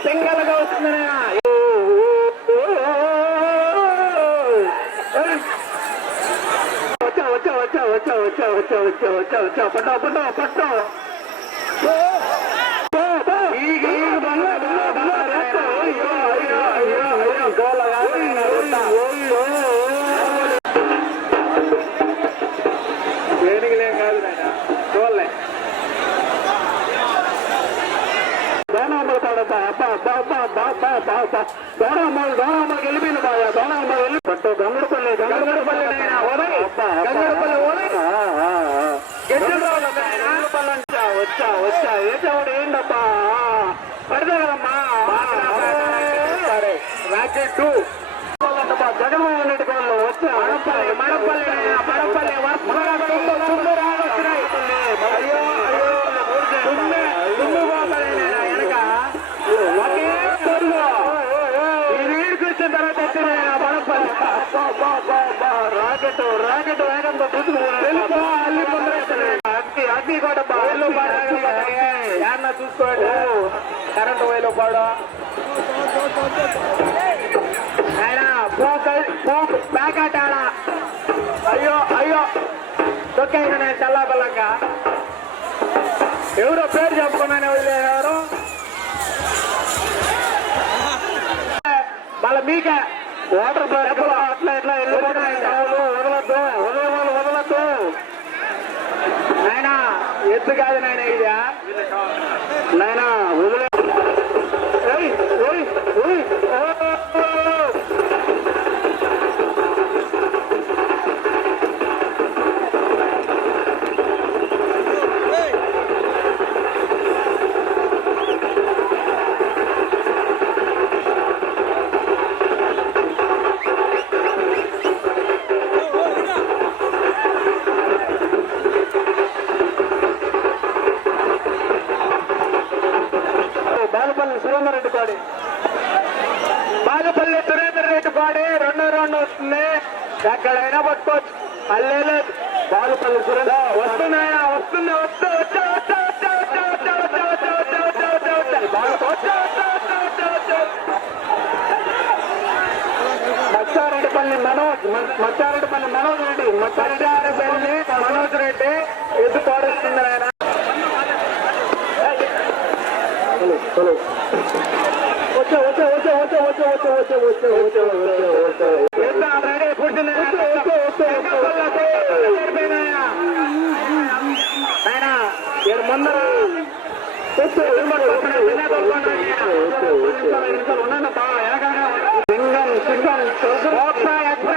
సింగల్గా వస్తుందనే. వచ్చా వచ్చా వచ్చా వచ్చా వచ్చా వచ్చా వచ్చా వచ్చా వచ్చా పట్టా పట్టా పట్టా. バババババババ చూసుకోండి. కరెంట్ వైలో పడో? ప్యాకెట్ అయ్యో అయ్యో. దొక్కాయి నేను చల్లా బలంగా ఎవరో పేరు చెప్పుకున్నానే ఎవరు మళ్ళీ మీకే. వాటర్ అట్లా ఇట్లా వెళ్ళిపోయినా ఎత్తు కాదు నాయన ఇదా चलो వచ్చే వచ్చే వచ్చే వచ్చే వచ్చే వచ్చే వచ్చే వచ్చే వచ్చే వచ్చే వచ్చే ఎంత రెడీ పుట్టిన వచ్చే వచ్చే వచ్చే ఏడు ముందర వచ్చే వచ్చే వచ్చే సింగం సింగం మోక్ష ఎక్కడ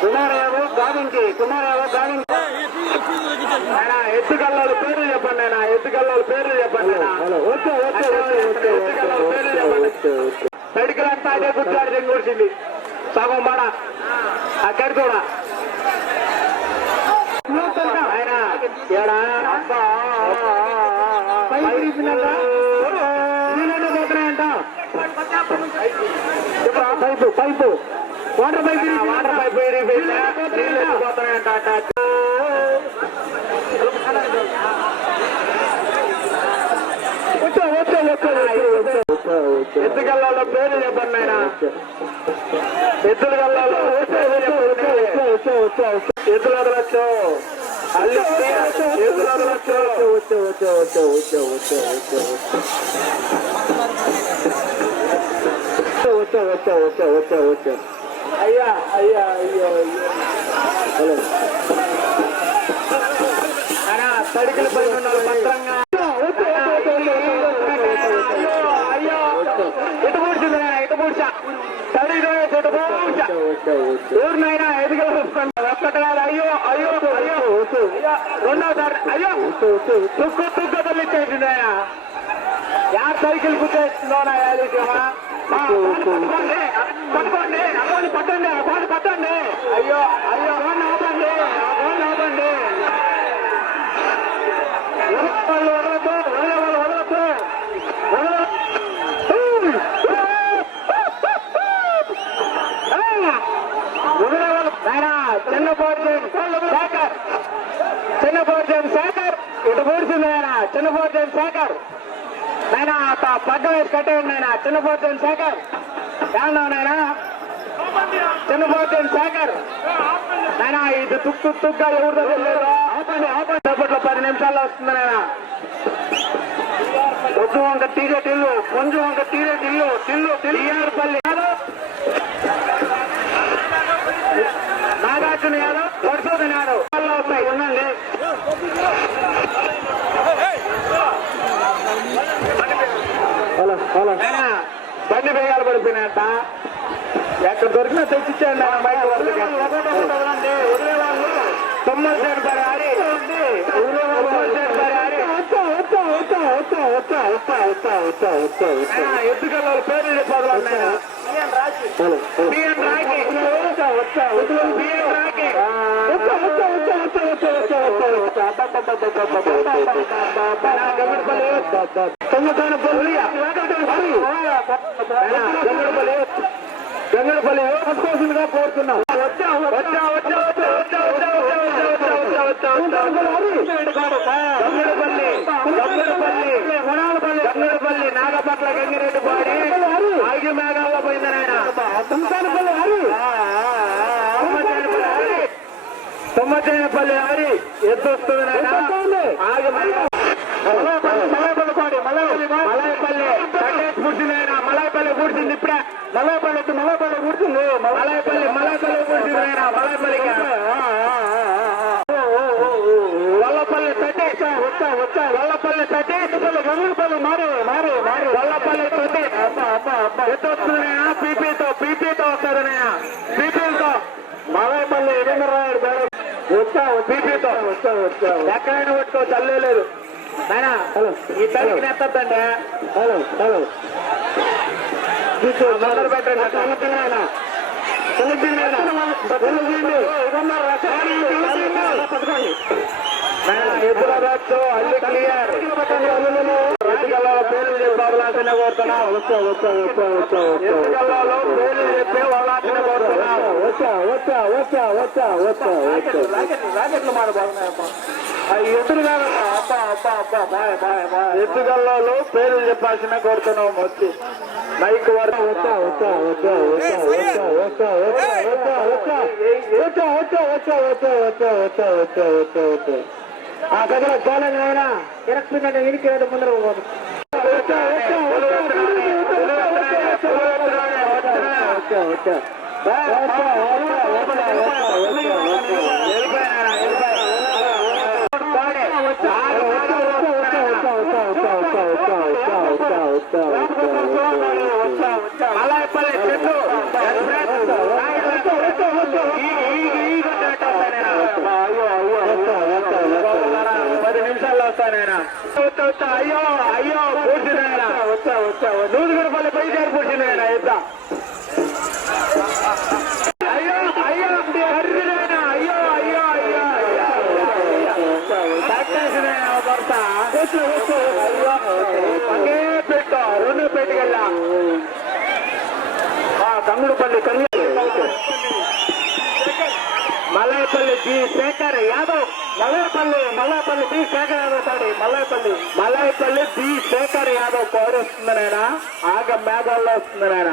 కుమార్ గావింకి కుమార్ గావింకి పేర్లు చెప్పండి ఆయన ఎత్తుకల్లాలు పేర్లు చెప్పండి మెడికల్ అంతా అదే గుర్తాడు కూర్చింది సగం పడ అక్కడి కూడా ఏడా? పైకి తీసిందంట నీళ్ళంటే పోతున్నాయంట pipe pipe. Water pipe water pipe పోతున్నాయంట? ఎత్తుకల్లాలో పేరు చెప్పండి ఆయన ఎత్తుల కల్లాలో ఎత్తులు వదలొచ్చు. ஐயா ஐயா ஐயோ ஐயோ ஹலோ ஆனா படுக்கல பதினொன்று பண்றாங்க ఎటు పూడ్చా తడి ఎటు పూడ్చా ఊరు నాయన ఎదుగు రెండోసారి. అయ్యో! తుక్కు తుక్కు తల్లిచ్చేసింది ఆయన యార్ సైకిల్ గుర్తేస్తుందోనా పట్టుకోండి. పట్టుకోండి. అవ్వని పట్టండి అవ్వని పట్టండి. అయ్యో అయ్యో అవ్వని ఆపండి అవ్వని ఆపండి. కట్టేయండి శేఖర్ ఏమన్నావు నాయన శేఖర్ నాయన ఇది తుక్కు తుక్ తుక్గా ఎవరిదో తెలియదు. ఆపండి ఆపండి. అప్పట్లో పది నిమిషాల్లో వస్తుంది నాయన. ఒడ్డు వంక తీరే టిల్లు కొంచెం వంక తీరే టిల్లు టిల్లు టిల్లియారుపల్లి నాగార్జున యాదవ్ పరశోధన్ యాదవ్. వస్తాయి. ఉండండి. బండి వేయాలి పడిపోయినాయంట. ఎక్కడ దొరికినా తెచ్చిచ్చేయండి బైక్ వదిలేవాళ్ళు తొమ్మిది సైడ్ పరి ఆడి ఎత్తుకెళ్ళాలి పేరు చెప్పాలి పిఎన్ రాకి పిఎన్ రాకి గంగపల్లి గంగపల్లి వస్తుందిగా కోరుతున్నాం వచ్చా వచ్చా వచ్చా వచ్చా వచ్చా వచ్చా వచ్చా వచ్చా వచ్చా వచ్చా గంగడపల్లి గంగడపల్లి గంగడపల్లి నాగపట్ల గంగిరెడ్డి పాడి ఆగి మేఘాల్లో పోయింది నాయన తుంసానపల్లి హరి తొమ్మచేనపల్లి హరి ఎత్తు వస్తుంది నాయన ఆగి మలైపల్లి కూర్చుందైన మలైపల్లి కూర్చుంది ఇప్పుడే. మలైపల్లి మలైపల్లి కూర్చుంది. మలైపల్లి మలైపల్లి కూర్చుంది ఆయన. మలైపల్లికి వల్లపల్లి సతీష్ వచ్చా వల్లపల్లి సతీష్ పల్లి మారు మారు మారు. వల్లపల్లి సతీష్ ఎత్తొస్తున్నాయా పీపీతో పీపీతో వస్తారనయా పీపీతో మలైపల్లి ఇరేంద్రరాయుడు గారు వచ్చా పీపీతో వచ్చా వచ్చా ఎక్కడైనా పట్టుకోవచ్చు అల్లే లేదు. హలో ఎత్తండి హలో హలో పెట్టండి ఎదురవచ్చు అల్లి క్లియర్ ఎత్తుగల్లాలో పేర్లు చెప్పి అవలాసన కోరుతున్నా వచ్చా వచ్చా వచ్చా వచ్చా ఎత్తుగల్లాలో పేర్లు చెప్పి అవలాసన కోరుతున్నా వచ్చా వచ్చా వచ్చా వచ్చా వచ్చా వచ్చా రాకెట్లు మాట బాగున్నాయప్ప ఎదురు కాదమ్మా అబ్బా అబ్బా అబ్బా బాయ్ బాయ్ బాయ్ ఎత్తుగల్లాలో పేర్లు చెప్పాల్సిన కోరుతున్నాం వచ్చి మైక్ వరకు వచ్చా వచ్చా వచ్చా వచ్చా వచ్చా వచ్చా వచ్చా వచ్చా వచ్చా వచ్చా వచ్చా వచ్చా వచ్చా వచ్చా వచ్చా వచ్చా వచ్చా ಆ ಸದರ ಚಾಲನೆಯ ಎರಕ್ಕಿನ ಇಳಿಕೆಯಾದ ಮುಂದೆ ಹೋಗೋದು ಒಟ್ಟ ಒಟ್ಟ ಒಟ್ಟ ಒಟ್ಟ ಒಟ್ಟ ಒಟ್ಟ maior. Mallayapalli Mallayapalli B Shekhar Yadav sorry Mallayapalli Mallayapalli B Shekhar Yadav power వస్తుంది నాయన? ఆగ మేఘాల్లో వస్తుంది నాయన?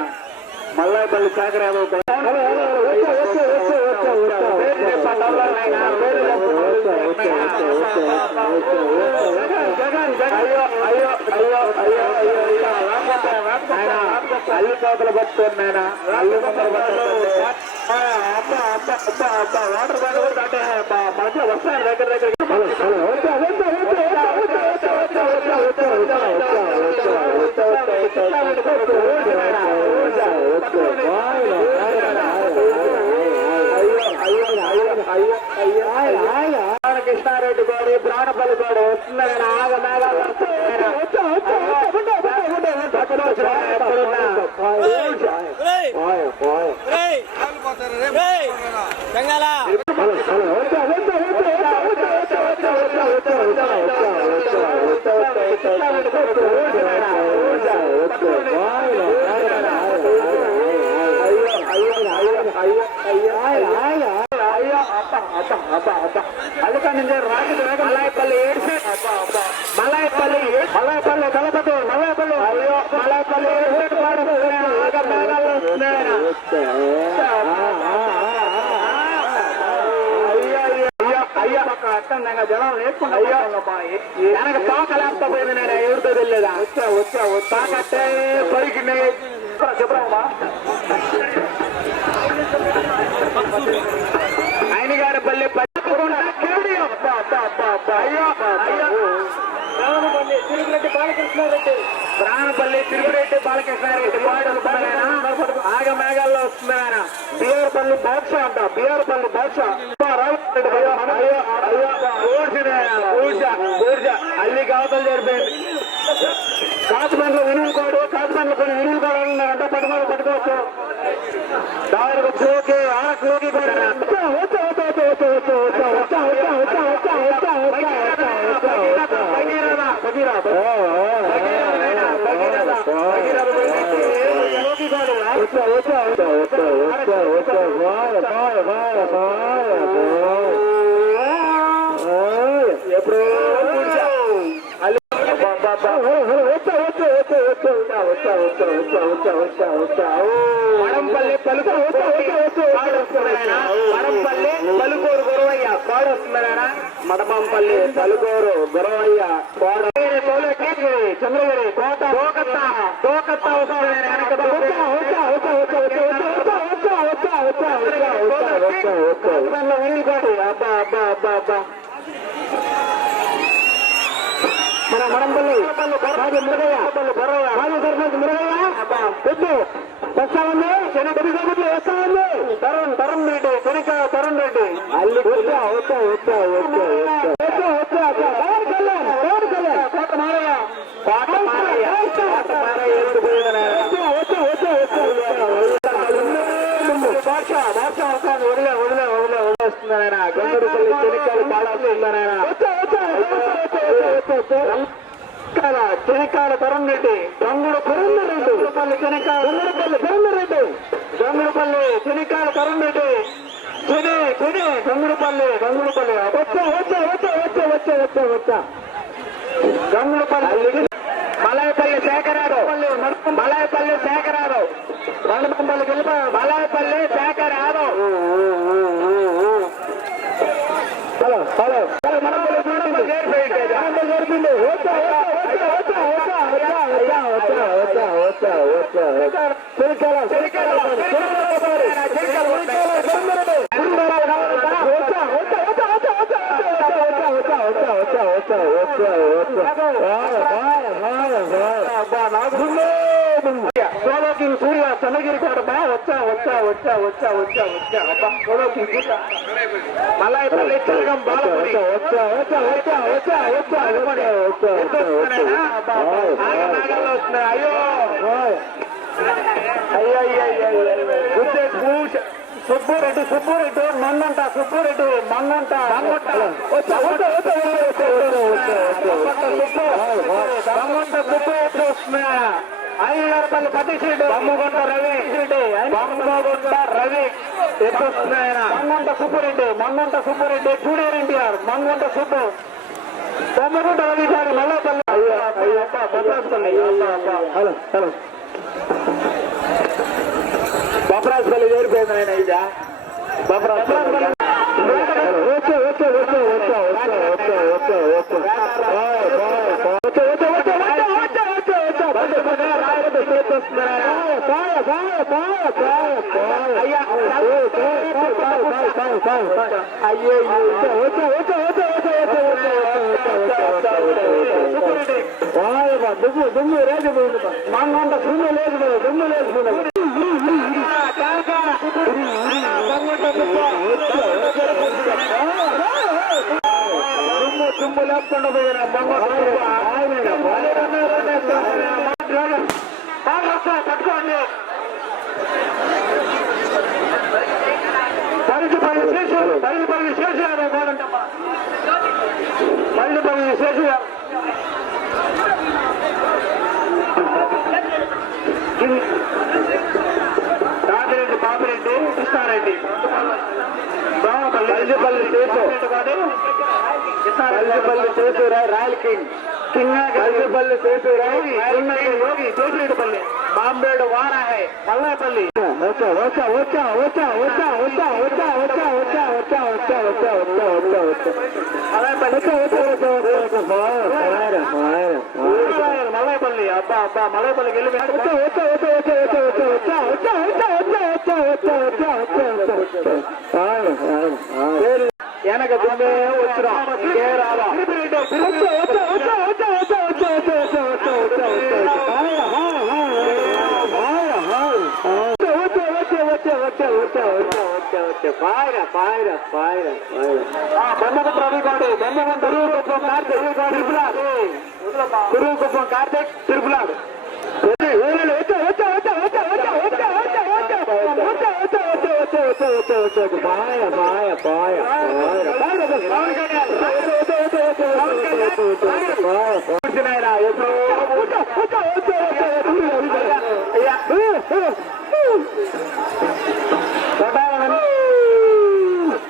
మల్లాయపల్లి శేఖర్ యాదవ్. జగన్, జగన్. అయ్యో అయ్యో అయ్యో అయ్యో అయ్యో అయ్యో నాయన, అల్లు కోతలు పట్టుకోండి నాయన అల్లు ముందర పట్టుకోండి ఆ, అబ్బా అబ్బా అబ్బా అబ్బా వాటర్ బ్యాగ్ కూడా అంటే మధ్య వస్తాను దగ్గర దగ్గర. కృష్ణారెడ్డి గారు ప్రాణపల్లి గారు వస్తున్నాయని ఆగ మేఘాలు వస్తున్నాయని ஐயோ ஐயோ ஐயோ ஐயோ ஐயோ ఖచ్చితంగా జనం లేకుండా వెనక తోక నేను ఎవరితో తెలియదా? వచ్చా వచ్చా వచ్చాకట్టే పరిగి చెప్పరామా? ఆయన గారి పల్లె ప్రాణపల్లి తిరుగురెడ్డి బాలకృష్ణారెడ్డి. ఆగ మేఘాల్లో వస్తుంది ఆయన బిఆర్ పల్లి బాద్షా అంట బిఆర్ పల్లి బాద్షా. ಅಲ್ಲಿ ಕಾವದಲ್ಲಿ ಇರ್ಬೇಕು ಕಾಸು ಬಂದ್ಲು ವಿನುಲ್ ಕೋಡು ಕಾಸು ಬಂದ್ಲು ಕೊಡು ವಿನುಲ್ ಕೋಡು ಗಂಟ ಪಟ್ಕೊಂಡು ಪಟ್ಕೋಸು ಸಾವಿರ ಹೋಗಿ ಆರಕ್ಕೆ ಹೋಗಿ ಹೋಗಿ ಬಾಳ ಬಾಳ ಬಾಳ ಬಾಳ వడంపల్లి పలుకూరు వడంపల్లి పలుకూరు గురవయ్య కోడొస్తున్నారా మడపంపల్లి పలుకూరు గురవయ్య కోడ చంద్రగిరి కోట. కోకత్త కోకత్త వెళ్ళిపోయి అబ్బా అబ్బా అబ్బా అబ్బా. మన మడంపల్లి రాజు మురగయ్య రాజు సర్పంచ్ మురగయ్య పెట్టు వస్తామండి శని పెరిగేపుట్లు వస్తామండి తరుణ్ తరుణ్ రెడ్డి కొనిక తరుణ్ రెడ్డి అల్లి వచ్చా వచ్చా వచ్చా వచ్చా వచ్చా గంగులపల్లి మలాయపల్లి శేఖరారావు మలాయపల్లి శేఖరారావు బండపంపల్లి గెలుపు మలాయపల్లి శేఖరారావు హలో హలో చిరికల చిరికల చిరికల చిరికల వచ్చా వచ్చా వచ్చా వచ్చా వచ్చా వచ్చా అబ్బా సోలో కింగ్ సూర్య మలాయపల్లి చెరగం బాలపల్లి వచ్చా వచ్చా వచ్చా వచ్చా నాగల్లో అయ్యో అయ్యో అయ్యో సుబ్బురెడ్డి సుబ్బురెడ్డి మంగంట సుబ్బురెడ్డి మంగంట మంగంట వచ్చా వచ్చా వచ్చా వచ్చా వచ్చా వచ్చా వచ్చా మంగంట సుబ్బు ఎట్లు వస్తున్నా ఐదుపల్లి పతిశీడు బొమ్మగుంట రవి. బొమ్మగుంట రవి. ఆయన మంగంట సుబ్బురెడ్డి. మంగంట సుబ్బురెడ్డి. చూడేరు ఎన్టీఆర్. మంగంట సుబ్బు. బొమ్మగుంట రవి గారు మల్లపల్లి హలో హలో. బొమ్మరాజపల్లి చేరిపోయింది ఆయన ఇదా? Bommarajapalli. Okay okay okay okay. மாங்காண்ட சுண்ணு లేదు దుమ్ము లేదు దుమ్ము లేకుండా పోయిన బొమ్మ ఆయన బాగా వస్తున్నాయి పట్టుకోండి పది పది శేషులు పది పది శేషులు అనే కాదంటమ్మ పది పది శేషులు రాజిరెడ్డి పాపిరెడ్డి కృష్ణారెడ్డి. పల్లిపల్లి చేసు కాదు రాయల్ కింగ్. యోగి జోసిరెడ్డిపల్లి బాంబేడు వారాహే మల్లాపల్లి వచ్చా వచ్చా వచ్చా వచ్చా వచ్చా వచ్చా వచ్చా వచ్చా వచ్చా వచ్చా వచ్చా వచ్చా వచ్చా వచ్చా వచ్చా మల్లాపల్లి వచ్చా వచ్చా వచ్చా వచ్చా మల్లాపల్లి అబ్బా అబ్బా మల్లాపల్లికి వెళ్ళి వచ్చా వచ్చా వచ్చా వచ్చా వచ్చా వచ్చా వచ్చా వచ్చా వచ్చా వచ్చా వచ్చా వచ్చా వచ్చా వచ్చా எனக்கு தும்பே வச்சிரும். இங்கே ராவா திருவிக்குப்பம் கார்த்திக் திருப்புலாடு. ஓட்டு ஓட்டு ஓட்டு பாய பாய பாய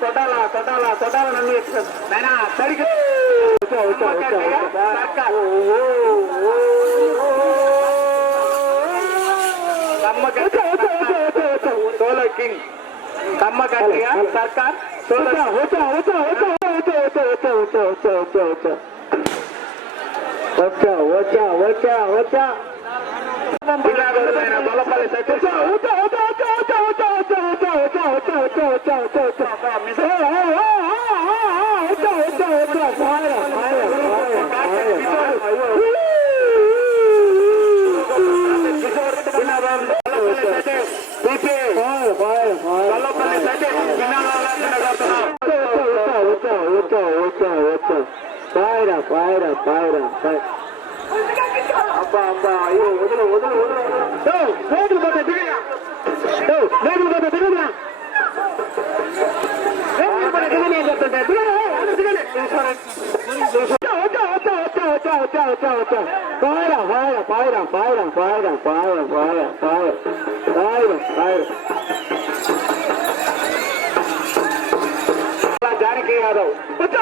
தொட்டாலா தொட்டாலா தொட்டாலா நம்பி வேணா தடுக்க நம்ம கிங் వచ్చా వచ్చా వచ్చా సోలో కింగ్ కమ్మ గట్టిగా సర్కార్ వచ్చా వచ్చా వచ్చా వచ్చా వచ్చా వచ్చా వచ్చా వచ్చా వచ్చా వచ్చా వచ్చా వచ్చా వచ్చా వచ్చా వచ్చా బలపల్లి పాయరా పాయరా పాయరా అబ్బా అబ్బా అయ్యో వదిలు వదిలు వదిలు మేకులు పోతే దిగరా మేకులు పోతే దిగరా మేకులు పోతే దిగని అని చెప్తుంటే దిగరా దిగని పాయరా పాయరా పాయరా పాయరా పాయరా పాయరా పాయరా పాయరా పాయరా పాయరా జానకి యాదవ్ వచ్చా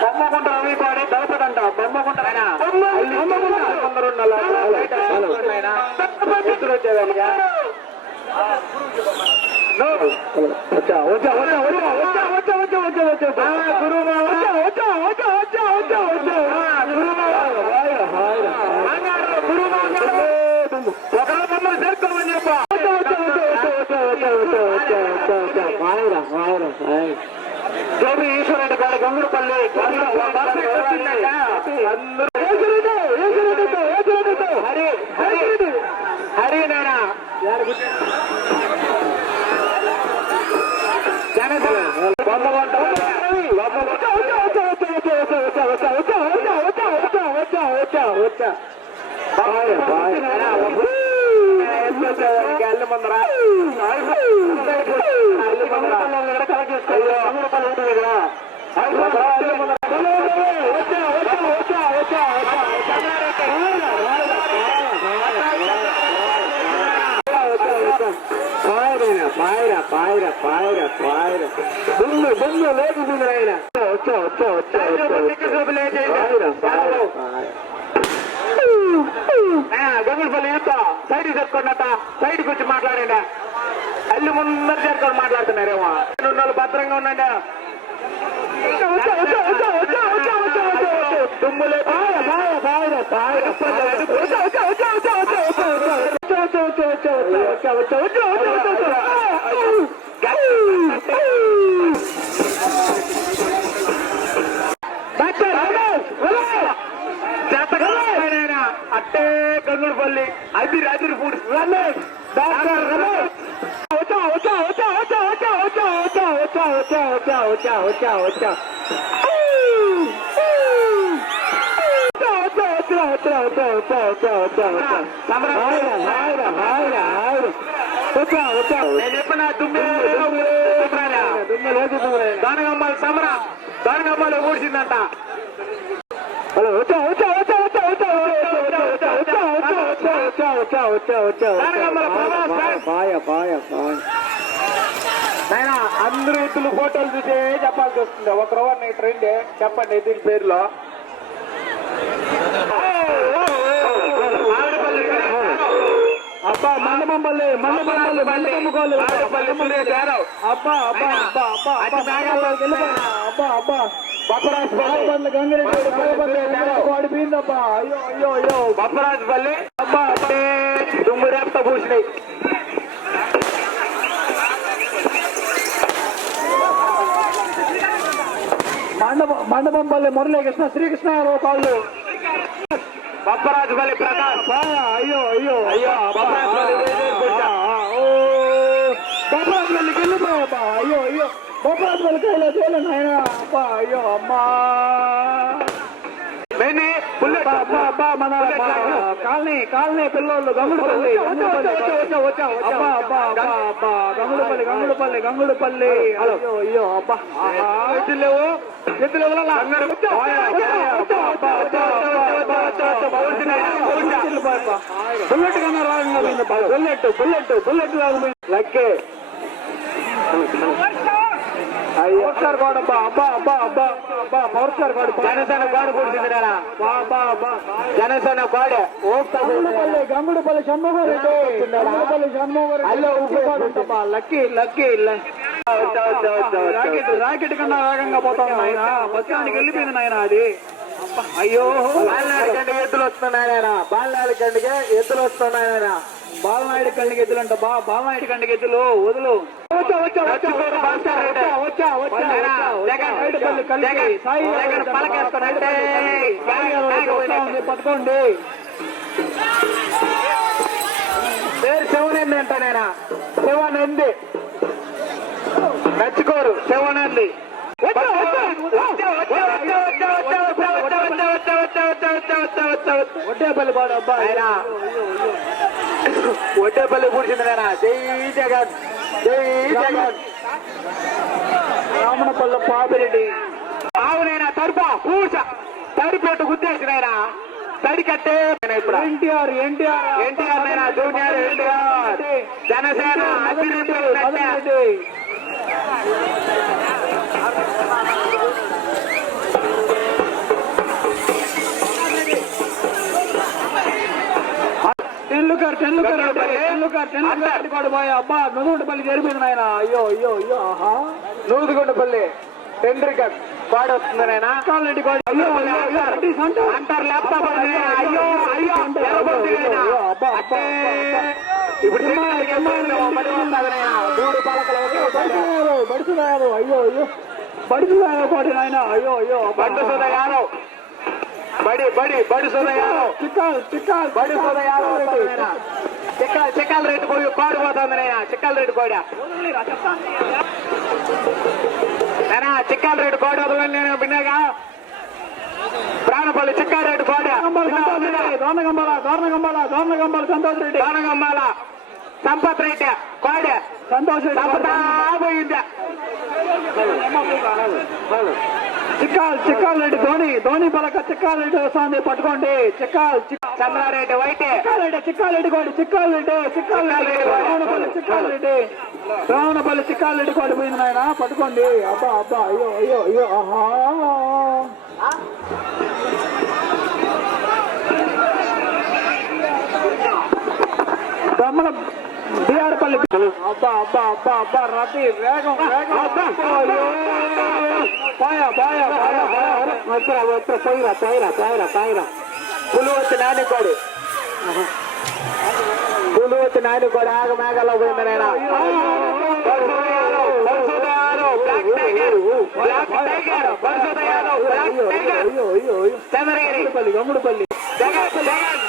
బొమ్మగుంట రవిపాడి దళపడంట బొమ్మగుంట ఒకరోజు గౌరీ ఈశ్వరరెడ్డి గారు గంగులపల్లి హరి హరి హరి నాయన అల్లు ముందరా అల్లు ముందరా లేదు ఆయన వచ్చా వచ్చా వచ్చా గంగులపల్లి యూత సైడ్ చెప్పుకున్నట్ట సైడ్ వచ్చి మాట్లాడండి అల్లి ముందర చేరుకొని మాట్లాడుతున్నారేమో వాళ్ళు భద్రంగా ఉండండి తుమ్ములే పాయ పాయ పాయ నాయన అందరూ ఎత్తులు ఫోటోలు చూసే చెప్పాల్సి వస్తుంది. ఒక రవ్వ నీ ట్రెండ్. చెప్పండి ఎద్దుల పేరులో. అబ్బా మండపంపల్లి మండపంపల్లి మండపంపల్లి అబ్బా అబ్బా అబ్బా అబ్బా అబ్బా అబ్బా బప్పరాజు పల్లి గంగిరెడ్డి పడిపోయిందబ్బా అయ్యో అయ్యో అయ్యో బప్పరాజు పల్లి అబ్బా అబ్బే దుమ్ము రేపుతో పూసినాయి మండపం మండపంపల్లి మురళీకృష్ణ శ్రీకృష్ణరావు కాళ్ళు బప్పరాజుపల్లి ప్రకాష్ అయ్యో అయ్యో అయ్యో బప్పరాజుపల్లికి వెళ్ళిపోయాబ్బా అయ్యో అయ్యో బప్పరాజుపల్లి కైలో చేయలేదు ఆయన కాలనీ కాలనీ పిల్లోళ్ళు గంగుడుపల్లి గంగుడుపల్లి గంగుడుపల్లి గంగుడుపల్లి అయ్యో అయ్యో అబ్బా ఎత్తులేవు ఎత్తులేవు బుల్లెట్ కన్నా రాగంగా బుల్లెట్ బుల్లెట్ బుల్లెట్ రాగ లక్కే ಪೌರ್ಸ್ಟಾರ್ ಗಾಡ್ అబ్బా అబ్బా అబ్బా ಅಬ್ಬ ಅಬ್ಬ power star god Janasena god ಕೊಡ್ತಿದ್ದೀರ rocket rocket కన్నా వేగంగా పోతాం ఆయన బస్టాండ్కి వెళ్ళిపోయింది నాయన అది. అయ్యో బాలనాడికండి ఎద్దులు వస్తున్నాయన బాలనాడి కండిగా ఎద్దులు వస్తున్నాయన బాలనాయుడి కండికి ఎద్దులు అంట. బా బాలనాయుడి కండికి ఎద్దులు. వదులు. వచ్చా వచ్చా వచ్చా పట్టుకోండి పేరు శివనంది అంట నేనా శివనంది నచ్చుకోరు శివనంది ఒడ్డే ఒట్టేపల్లి పాడు అబ్బా ఆయన ఒట్టేపల్లి పూడ్చింది నాయన జై జగన్ జై జగన్ రామణపల్లి పాపిరెడ్డి. ఆవునైనా తడుపా పూస తడిపెట్టు గుద్దేసినైనా తడి కట్టే ఇప్పుడు. ఎన్టీఆర్ ఎన్టీఆర్. ఎన్టీఆర్ నైనా? జూనియర్ ఎన్టీఆర్. జనసేన అభివృద్ధి. టెన్లుకర్ టెన్లుకర్ టెన్లుకర్ టెన్లుకర్ పడిపోయి అబ్బా నుదుగుంటపల్లి జరిపింది నాయన. అయ్యో అయ్యో అయ్యో ఆహా. నూదుగుంటపల్లి టెండరికర్ పాడు వస్తుంది నాయన కాలరెడ్డి కోడి అయ్యో అయ్యో అయ్యో రెడ్డి సంట అంటారు ల్యాప్టాప్ అయ్యో అయ్యో ఎర్రబొద్దు నాయన. అట్టే. ఇప్పుడు సినిమాలకి ఎమ్మాయిలు పడి వస్తుంది నాయన. మూడు పలకలు ఒకే ఒకటి. బడుతున్నారు అయ్యో అయ్యో బడుతున్నారు కోటి నాయన అయ్యో అయ్యో బడ్డు సుధ యాదవ్ బడి బడి బడి సుధ యాదవ్ చిక్కాల్ చిక్కాల్ బడి సుధ యాదవ్ రెడ్డి చిక్కాల్ రెడ్డి పోయి పాడిపోతుంది నాయన. చిక్కాల రెడ్డి కోడ నేనా చిక్కాల రెడ్డి కోడ వదలని నేను విన్నాగా? ప్రాణపల్లి చిక్కారెడ్డి కోడ దోనగంబాల దోనగంబాల దోనగంబాల సంతోష్ రెడ్డి. దోనగంబాల సంపత్ రెడ్డి కోడ సంతోష్ పోయింది? చిక్కాల్ చిక్కాల్ రెడ్డి ధోని ధోని పలక చిక్కాల్ రెడ్డి వస్తుంది. పట్టుకోండి. చిక్కాల్ చంద్రారెడ్డి వైటే. చిక్కారెడ్డి చిక్కారెడ్డి కోడి చిక్కాల్ రెడ్డి చిక్కాల్ రెడ్డి రావణపల్లి చిక్కాల్ రెడ్డి రావణపల్లి చిక్కాల్ రెడ్డి కోడి పోయింది నాయన. పట్టుకోండి. అబ్బా అబ్బా అయ్యో అయ్యో అయ్యో. ఆహా. దమ్మల బిఆర్పల్లి. అబ్బా అబ్బా అబ్బా అబ్బా రతి వేగం వేగం. పాయ పాయ పాయ వస్త్ర పోయిరా పోయిరా పోయిరా పోయిరా పులు వచ్చి నానికోడు పులు వచ్చి నానికోడు ఆగ మేఘాల్లో పోయింది నేను చంద్రగిరి గమ్ముడుపల్లి జగన్ జగన్